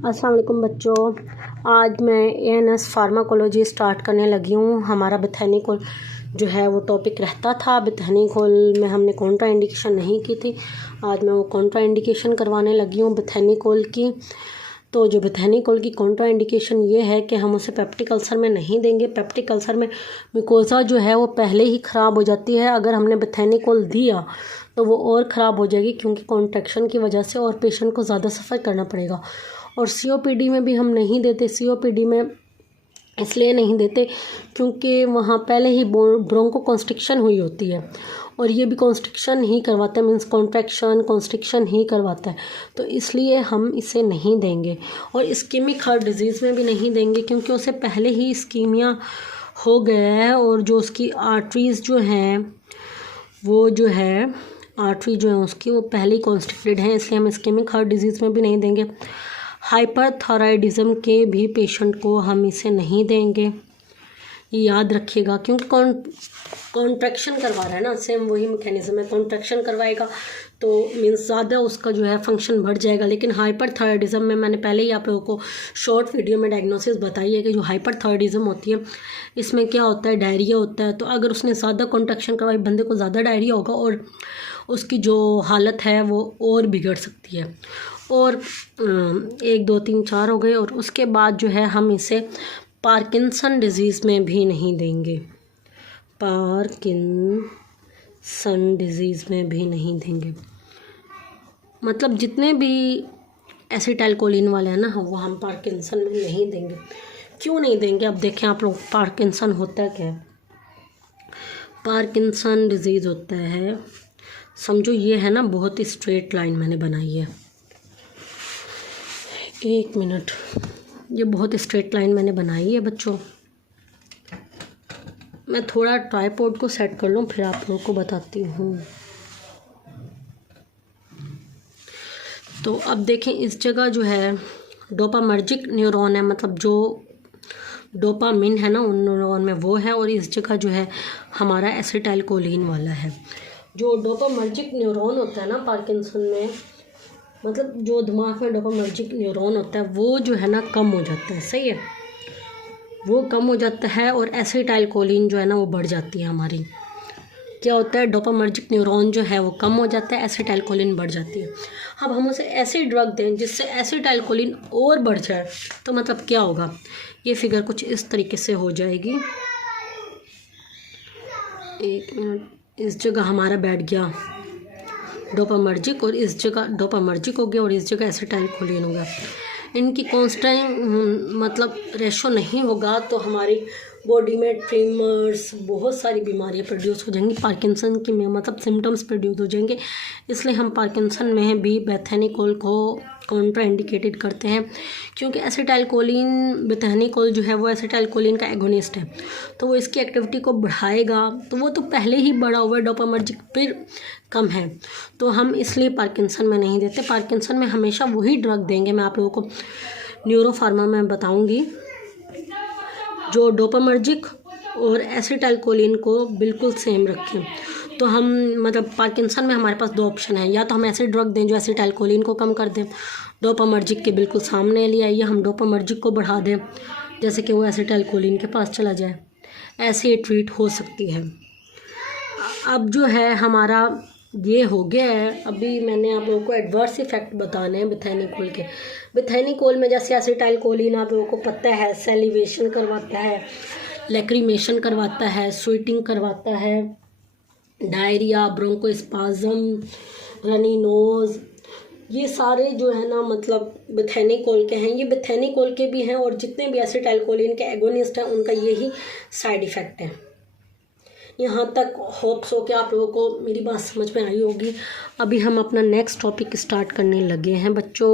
अस्सलाम वालेकुम बच्चों। आज मैं एएनएस फार्माकोलॉजी स्टार्ट करने लगी हूँ। हमारा बेथैनिकोल जो है वो टॉपिक रहता था। बेथैनिकोल में हमने कॉन्ट्रा इंडिकेशन नहीं की थी। आज मैं वो कॉन्ट्रा इंडिकेशन करवाने लगी हूँ बेथैनिकोल की। तो जो बेथैनिकोल की कॉन्ट्रा इंडिकेशन ये है कि हम उसे पेप्टिक अल्सर में नहीं देंगे। पेप्टिक अल्सर में मिकोज़ा जो है वो पहले ही ख़राब हो जाती है। अगर हमने बेथैनिकोल दिया तो वो और ख़राब हो जाएगी, क्योंकि कॉन्ट्रैक्शन की वजह से और पेशेंट को ज़्यादा सफ़र करना पड़ेगा। और सीओपीडी में भी हम नहीं देते। सीओपीडी में इसलिए नहीं देते क्योंकि वहाँ पहले ही ब्रोंको कॉन्स्ट्रिक्शन हुई होती है, और ये भी कॉन्स्ट्रिक्शन ही करवाता है, मीन्स कॉन्ट्रैक्शन कॉन्स्ट्रिक्शन ही करवाता है। तो इसलिए हम इसे नहीं देंगे। और इस्कीमिक हार्ट डिजीज़ में भी नहीं देंगे, क्योंकि उसे पहले ही इस्कीमिया हो गया है, और जो उसकी आर्टरीज़ जो हैं वो जो है आर्टरी जो है उसकी वो पहले ही कॉन्स्ट्रिक्टेड हैं, इसलिए हम इस्कीमिक हार्ट डिजीज़ में भी नहीं देंगे। हाइपरथायराइडिज्म के भी पेशेंट को हम इसे नहीं देंगे, ये याद रखिएगा, क्योंकि कॉन्ट्रैक्शन करवा रहा है ना, सेम वही मैकेनिज्म है। कॉन्ट्रैक्शन करवाएगा तो मीन्स ज़्यादा उसका जो है फंक्शन बढ़ जाएगा। लेकिन हाइपरथायराइडिज्म में मैंने पहले ही आप लोगों को शॉर्ट वीडियो में डायग्नोसिस बताई है कि जो हाइपरथायराइडिज्म होती है इसमें क्या होता है, डायरिया होता है। तो अगर उसने ज़्यादा कॉन्ट्रैक्शन करवाई, बंदे को ज़्यादा डायरिया होगा और उसकी जो हालत है वो और बिगड़ सकती है। और 1 2 3 4 हो गए। और उसके बाद जो है हम इसे पार्किंसन डिज़ीज़ में भी नहीं देंगे। पार्किंसन डिज़ीज़ में भी नहीं देंगे, मतलब जितने भी एसिटाइलकोलिन वाले हैं ना, वो हम पार्किंसन में नहीं देंगे। क्यों नहीं देंगे? अब देखें आप लोग, पार्किंसन होता क्या है। पार्किंसन डिज़ीज़ होता है, समझो ये है ना, बहुत ही स्ट्रेट लाइन मैंने बनाई है। 1 मिनट, ये बहुत स्ट्रेट लाइन मैंने बनाई है बच्चों। मैं थोड़ा ट्राइपॉड को सेट कर लूँ, फिर आप लोगों को बताती हूँ। तो अब देखें, इस जगह जो है डोपामर्जिक न्यूरॉन है, मतलब जो डोपामिन है ना उन न्यूरॉन में वो है, और इस जगह जो है हमारा एसिटाइलकोलिन वाला है। जो डोपामर्जिक न्यूरॉन होता है ना पार्किंसन में, मतलब जो दिमाग में डोपामर्जिक न्यूरॉन होता है वो जो है ना कम हो जाता है, सही है, वो कम हो जाता है, और एसिटाइलकोलिन जो है ना वो बढ़ जाती है हमारी। क्या होता है, डोपामर्जिक न्यूरॉन जो है वो कम हो जाता है, एसिटाइलकोलिन बढ़ जाती है। अब हम उसे ऐसी ड्रग दें जिससे एसिटाइलकोलिन और बढ़ जाए, तो मतलब क्या होगा, ये फिगर कुछ इस तरीके से हो जाएगी। 1 मिनट, इस जगह हमारा बैठ गया डोपामर्जिक, और इस जगह डोपामर्जिक हो गया, और इस जगह एसिटाइलकोलिन हो गया। इनकी कांस्टेंट मतलब रेशो नहीं होगा तो हमारी बॉडी में ट्रिमर्स, बहुत सारी बीमारियां प्रोड्यूस हो जाएंगी। पार्किंसन की में मतलब सिम्टम्स प्रोड्यूस हो जाएंगे। इसलिए हम पार्किंसन में भी बेथैनिकोल को कॉन्ट्रा इंडिकेटेड करते हैं, क्योंकि एसिटाइलकोलिन, बेथैनिकोल जो है वो एसिटाइलकोलिन का एगोनिस्ट है, तो वो इसकी एक्टिविटी को बढ़ाएगा। तो वो तो पहले ही बढ़ा हुआ है, डोपामर्जिक फिर कम है, तो हम इसलिए पार्किंसन में नहीं देते। पार्किंसन में हमेशा वही ड्रग देंगे, मैं आप लोगों को न्यूरोफार्मा में बताऊंगी, जो डोपामर्जिक और एसिटाइलकोलिन को बिल्कुल सेम रखें। तो हम मतलब पार्किंसन में हमारे पास 2 ऑप्शन है, या तो हम ऐसे ड्रग दें जो एसिटाइलकोलिन को कम कर दें, डोपामर्जिक के बिल्कुल सामने ले आइए, हम डोपामर्जिक को बढ़ा दें जैसे कि वो एसिटाइलकोलिन के पास चला जाए। ऐसे ही ट्रीट हो सकती है। अब जो है हमारा ये हो गया है। अभी मैंने आप लोगों को एडवर्स इफेक्ट बताने हैं बेथैनिकोल के। बेथैनिकोल में जैसे एसिटाइलकोलिन आप लोगों को पता है सैलिवेशन करवाता है, लैक्रिमेशन करवाता है, स्वीटिंग करवाता है, डायरिया, ब्रोंकोस्पाज्म, रनी नोज, ये सारे जो है ना मतलब बेथैनिकोल के हैं। ये बेथैनिकोल के भी हैं, और जितने भी एसिटाइलकोलिन के एगोनिस्ट हैं उनका यही साइड इफ़ेक्ट है। यहाँ तक होप्स हो कि आप लोगों को मेरी बात समझ में आई होगी। अभी हम अपना नेक्स्ट टॉपिक स्टार्ट करने लगे हैं बच्चों।